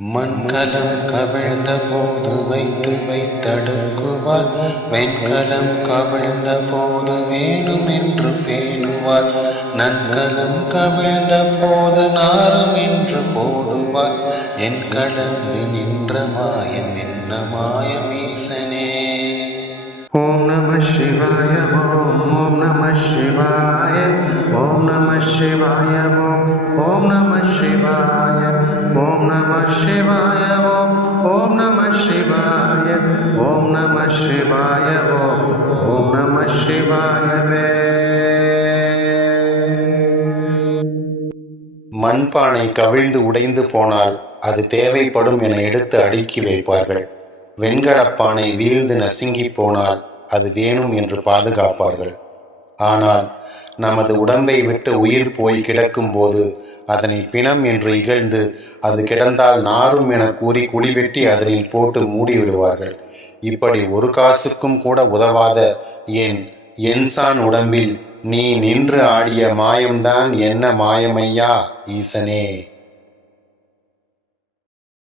மண்கலம் கவிழ்ந்த போது வைத்து வைத்தடுக்குவார், வெண்கலம் கவிழ்ந்த போது வேணும் என்று பேணுவார், நன்கலம் கவிழ்ந்த போது நாரம் என்று போடுவார், என் கலந்து நின்ற மாயம் என்ன மாயம் ஈசனே. ஓம் நம சிவாய ஓம் ஓம் நம சிவாய ஓம் நம சிவாய ஓம் ஓம் நம சிவாய ஓம் நம சிவாய ஓம் ஓம் நம சிவாய ஓம் நம சிவாய ஓம் ஓம் நம சிவாயவே. மண்பானை கவிழ்ந்து உடைந்து போனால் அது தேவைப்படும் என எடுத்து அடுக்கி வைப்பார்கள். வெண்கலப்பானை வீழ்ந்து நசுங்கி போனால் அது வேணும் என்று பாதுகாப்பார்கள். ஆனால் நமது உடம்பை விட்டு உயிர் போய் கிடக்கும் போது அதனை பிணம் என்று இகழ்ந்து அது கிடந்தால் நாரும் என கூறி குழிவெட்டி அதனில் போட்டு மூடிவிடுவார்கள். இப்படி ஒரு காசுக்கும் கூட உதவாத என் என்சான் உடம்பில் நீ நின்று ஆடிய மாயம்தான் என்ன மாயமையா ஈசனே.